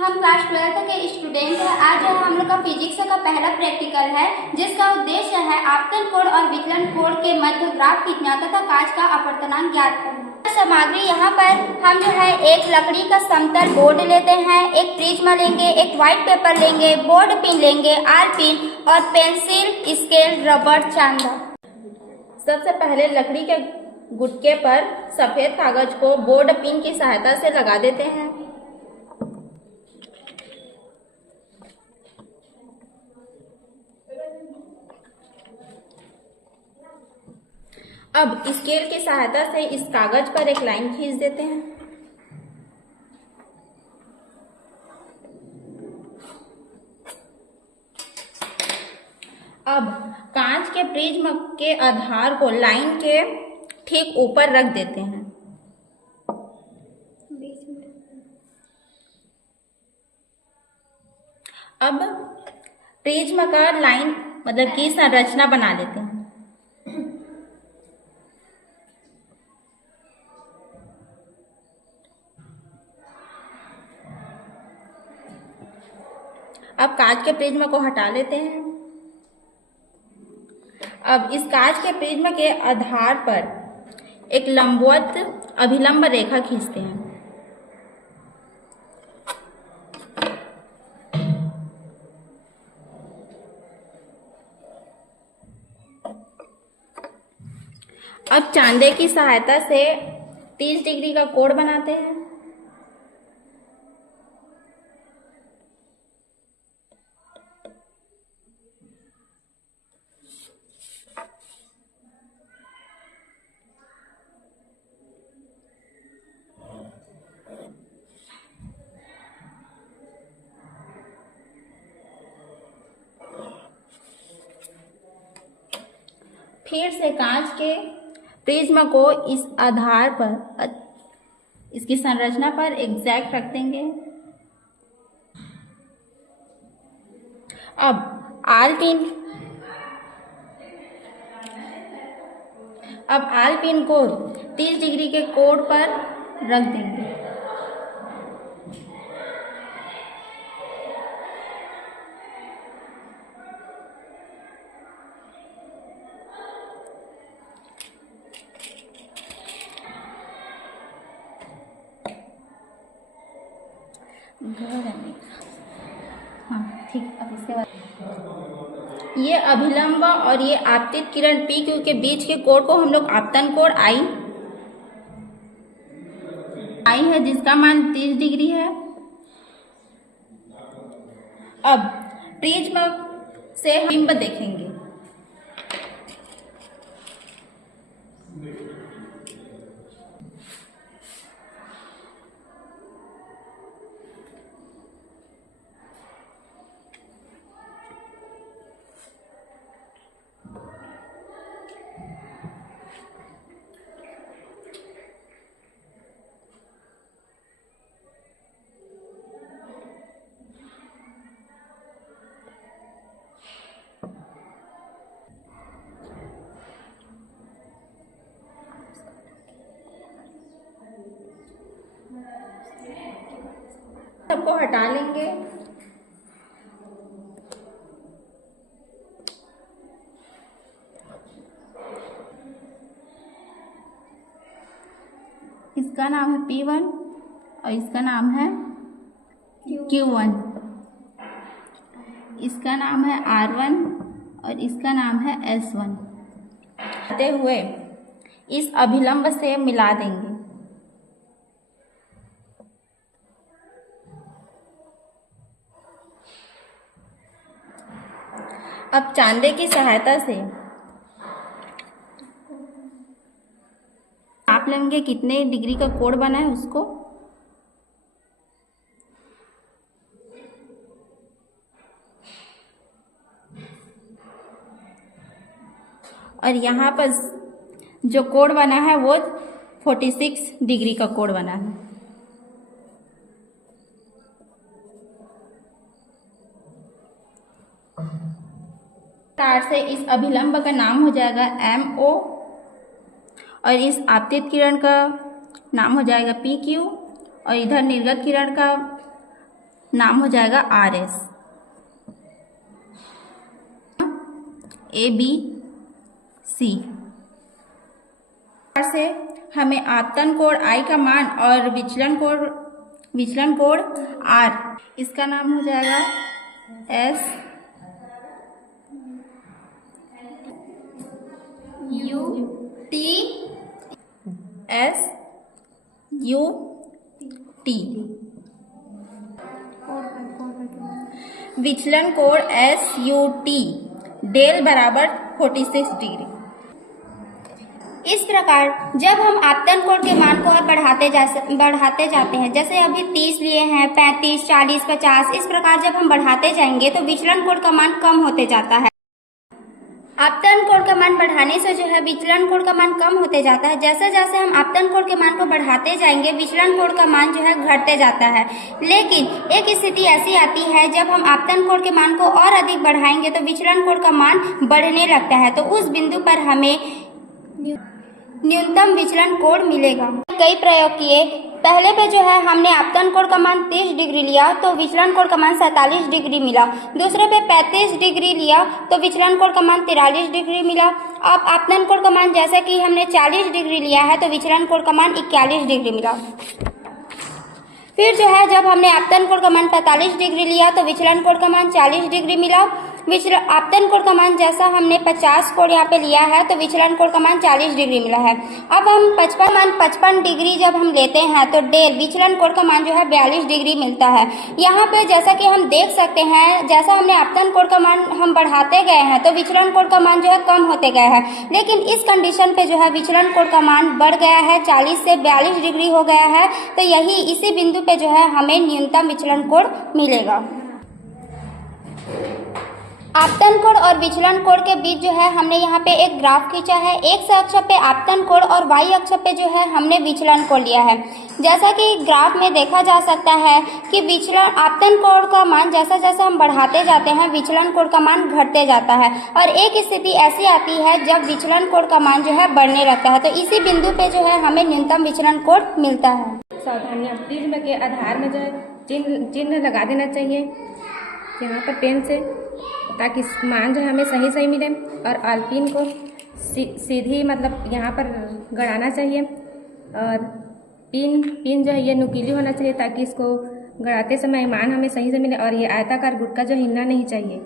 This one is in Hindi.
हम क्लास 12th के स्टूडेंट हैं। आज हम लोग का फिजिक्स का पहला प्रैक्टिकल है, जिसका उद्देश्य है आपतन कोण और विकलन कोण के मध्य ग्राफ खींचना तथा कांच का अपवर्तनांक ज्ञात करना। सामग्री यहाँ पर हम जो है एक लकड़ी का समतल बोर्ड लेते हैं, एक प्रिज्म लेंगे, एक व्हाइट पेपर लेंगे, बोर्ड पिन लेंगे, आर पिन और पेंसिल, स्केल, रबर, चांदा। सबसे पहले लकड़ी के गुटके पर सफेद कागज को बोर्ड पिन की सहायता से लगा देते हैं। अब स्केल की सहायता से इस कागज पर एक लाइन खींच देते हैं। अब कांच के प्रिज्म के आधार को लाइन के ठीक ऊपर रख देते हैं। अब प्रिज्म का लाइन मतलब की संरचना बना लेते हैं। अब कांच के प्रिज्म को हटा लेते हैं। अब इस कांच के प्रिज्म के आधार पर एक लंबवत अभिलंब रेखा खींचते हैं। अब चांदे की सहायता से 30 डिग्री का कोण बनाते हैं। फिर से कांच के प्रिज्म को इस आधार पर इसकी संरचना पर एग्जैक्ट रख देंगे। अब आल पिन को 30 डिग्री के कोण पर रख देंगे। हाँ ठीक। अब इसके बाद ये अभिलंब और ये आपतित किरण पी क्यू के बीच के कोण को हम लोग आपतन कोण आई है, जिसका मान 30 डिग्री है। अब प्रिज्म से हम बिंब देखेंगे। सबको हटा लेंगे। इसका नाम है P1 और इसका नाम है Q1। इसका नाम है R1 और इसका नाम है S1। आते हुए इस अभिलंब से मिला देंगे। अब चांदे की सहायता से नाप लेंगे कितने डिग्री का कोण बना है उसको। और यहाँ पर जो कोण बना है वो 46 डिग्री का कोण बना है। तार से इस अभिलंब का नाम हो जाएगा MO और इस आपतित किरण का नाम हो जाएगा PQ और इधर निर्गत किरण का नाम हो जाएगा RS। ABC से हमें आपतन कोण I का मान और विचलन कोण R, इसका नाम हो जाएगा SUT। विचलन कोण SUT डेल बराबर 46 डिग्री। इस प्रकार जब हम आपतन कोण के मान को और बढ़ाते जाते हैं, जैसे अभी 30 लिए हैं, 35, 40, 50, इस प्रकार जब हम बढ़ाते जाएंगे तो विचलन कोण का मान कम होते जाता है। आपतन कोण का मान बढ़ाने से जो है विचलन कोण का मान कम होते जाता है। जैसे जैसे हम आपतन कोण के मान को बढ़ाते जाएंगे विचलन कोण का मान जो है घटते जाता है। लेकिन एक स्थिति ऐसी आती है जब हम आपतन कोण के मान को और अधिक बढ़ाएंगे तो विचलन कोण का मान बढ़ने लगता है, तो उस बिंदु पर हमें न्यूनतम विचलन कोण मिलेगा। कई प्रयोग किए। पहले पे जो है हमने आपतन कोण का मान 30 डिग्री लिया तो विचलन कोण का मान 47 डिग्री मिला। दूसरे पे 35 डिग्री लिया तो विचलन कोण का मान 43 डिग्री मिला। अब आपतन कोण का मान जैसे कि हमने 40 डिग्री लिया है तो विचलन कोण का मान 41 डिग्री मिला। फिर जो है जब हमने आपतन कोण का मान 45 डिग्री लिया तो विचलन कोण का मान 40 डिग्री मिला। आपतन कोण का मान जैसा हमने 50 कोण यहाँ पे लिया है तो विचलन कोण का मान 40 डिग्री मिला है। अब हम 55 डिग्री जब हम लेते हैं तो डेल विचलन कोण का मान जो है 42 डिग्री मिलता है। यहाँ पे जैसा कि हम देख सकते हैं, जैसा हमने आपतन कोण का मान हम बढ़ाते गए हैं तो विचलन कोण का मान जो है कम होते गए हैं, लेकिन इस कंडीशन पे जो है विचलन कोण का मान बढ़ गया है, 40 से 42 डिग्री हो गया है। तो यही इसी बिंदु पे जो है हमें न्यूनतम विचलन कोण मिलेगा। आपतन कोण और विचलन कोण के बीच जो है हमने यहाँ पे एक ग्राफ खींचा है। एक्स अक्ष पे आपतन कोण और वाई अक्ष पे जो है हमने विचलन कोण लिया है। जैसा कि ग्राफ में देखा जा सकता है कि विचलन आपतन कोण का मान जैसा जैसा हम बढ़ाते जाते हैं विचलन कोण का मान घटते जाता है, और एक स्थिति ऐसी आती है जब विचलन कोण का मान जो है बढ़ने लगता है, तो इसी बिंदु पे जो है हमें न्यूनतम विचलन कोण मिलता है। सावधानियां, प्रिज्म के आधार में जो है चिन्ह लगा देना चाहिए यहाँ पर पेन से, ताकि मान जो है हमें सही सही मिले। और आलपीन को सीधी मतलब यहाँ पर गड़ाना चाहिए, और पिन जो है ये नुकीली होना चाहिए ताकि इसको गड़ाते समय मान हमें सही से मिले। और ये आयताकार गुटका जो हिलना नहीं चाहिए।